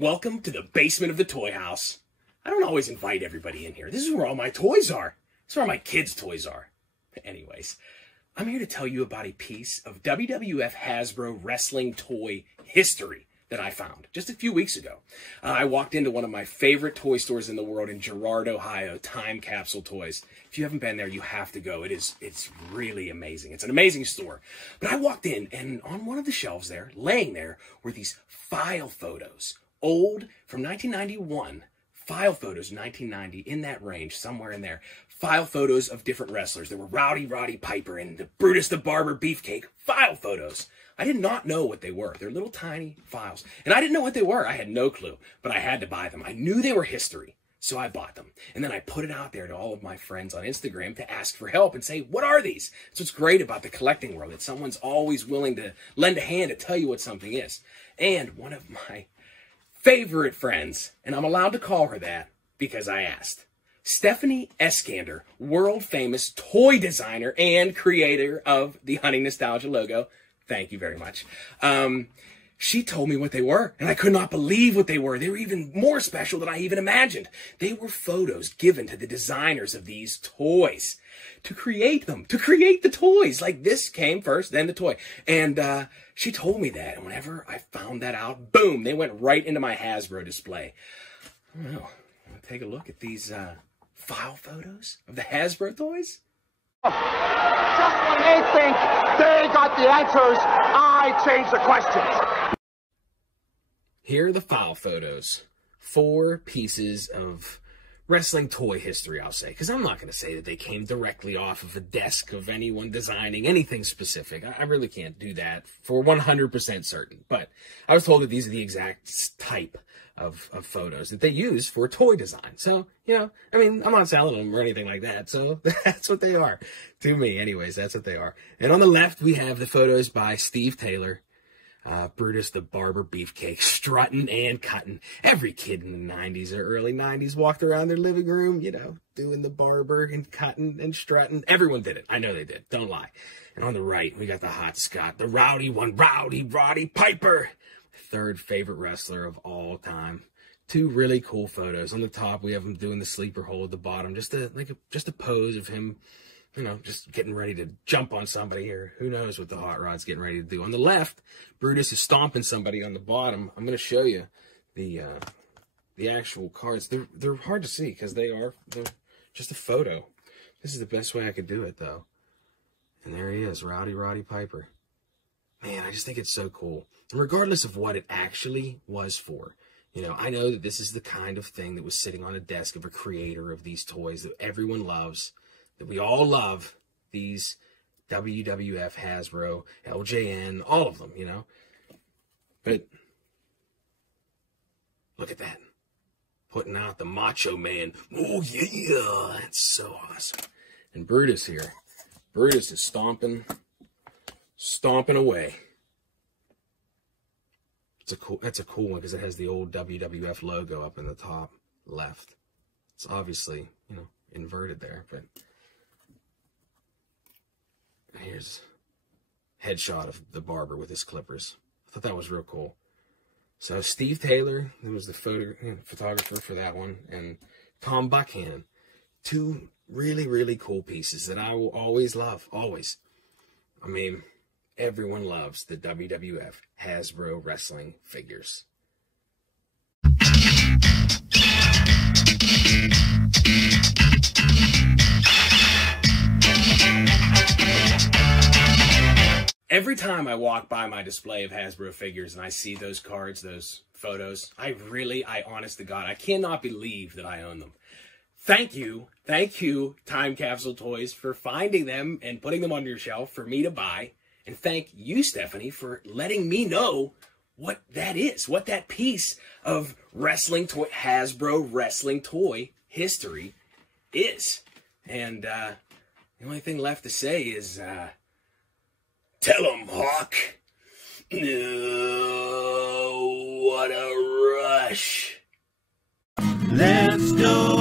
Welcome to the basement of the toy house. I don't always invite everybody in here. This is where all my toys are. This is where my kids' toys are. Anyways, I'm here to tell you about a piece of WWF Hasbro wrestling toy history that I found just a few weeks ago. I walked into one of my favorite toy stores in the world in Girard, Ohio, Time Capsule Toys. If you haven't been there, you have to go. It's really amazing. It's an amazing store. But I walked in, and on one of the shelves there, laying there, were these file photos. Old, from 1991, file photos, 1990, in that range, somewhere in there. File photos of different wrestlers. There were Roddy Piper and the Brutus the Barber Beefcake. File photos. I did not know what they were. They're little tiny files. And I didn't know what they were. I had no clue. But I had to buy them. I knew they were history. So I bought them. And then I put it out there to all of my friends on Instagram to ask for help and say, what are these? That's what's great about the collecting world. That someone's always willing to lend a hand to tell you what something is. And one of my favorite friends, and I'm allowed to call her that because I asked, Stephanie Eskander, world famous toy designer and creator of the Hunting Nostalgia logo. Thank you very much. She told me what they were, and I could not believe what they were. They were even more special than I even imagined. They were photos given to the designers of these toys to create them, to create the toys. Like, this came first, then the toy. And she told me that, and whenever I found that out, boom, they went right into my Hasbro display. Well, take a look at these file photos of the Hasbro toys. Just when they think they got the answers, I change the questions. Here are the file photos. 4 pieces of wrestling toy history, I'll say. Because I'm not going to say that they came directly off of a desk of anyone designing anything specific. I really can't do that for 100% certain. But I was told that these are the exact type of photos that they use for toy design. So, you know, I mean, I'm not selling them or anything like that. So that's what they are. To me, anyways, that's what they are. And on the left, we have the photos by Steve Taylor, Brutus the Barber Beefcake, strutting and cutting. Every kid in the 90s or early 90s walked around their living room, you know, doing the barber and cutting and strutting. Everyone did it. I know they did. Don't lie. And on the right, we got the hot Scott, the rowdy one, Roddy Piper. Third favorite wrestler of all time. 2 really cool photos. On the top, we have him doing the sleeper hold at the bottom. Just a pose of him, you know, just getting ready to jump on somebody here. Who knows what the hot rod's getting ready to do. On the left, Brutus is stomping somebody on the bottom. I'm going to show you the actual cards. They're hard to see because they're just a photo. This is the best way I could do it, though. And there he is, Roddy Piper. Man, I just think it's so cool. And regardless of what it actually was for, you know, I know that this is the kind of thing that was sitting on a desk of a creator of these toys that everyone loves, that we all love, these WWF, Hasbro, LJN, all of them, you know. But look at that. Putting out the Macho Man. Oh, yeah. That's so awesome. And Brutus here. Brutus is stomping away. That's a cool one because it has the old WWF logo up in the top left. It's obviously, you know, inverted there, but here's a headshot of the barber with his clippers. I thought that was real cool. So Steve Taylor, who was the photographer for that one, and Tom Buchanan. 2 really cool pieces that I will always love. Always. I mean, everyone loves the WWF Hasbro wrestling figures. Every time I walk by my display of Hasbro figures and I see those cards, those photos, I honest to God, I cannot believe that I own them. Thank you, Time Capsule Toys, for finding them and putting them on your shelf for me to buy. And thank you, Stephanie, for letting me know what that is, what that piece of wrestling toy, Hasbro wrestling toy history is. And the only thing left to say is, tell 'em, Hawk. Oh, what a rush. Let's go.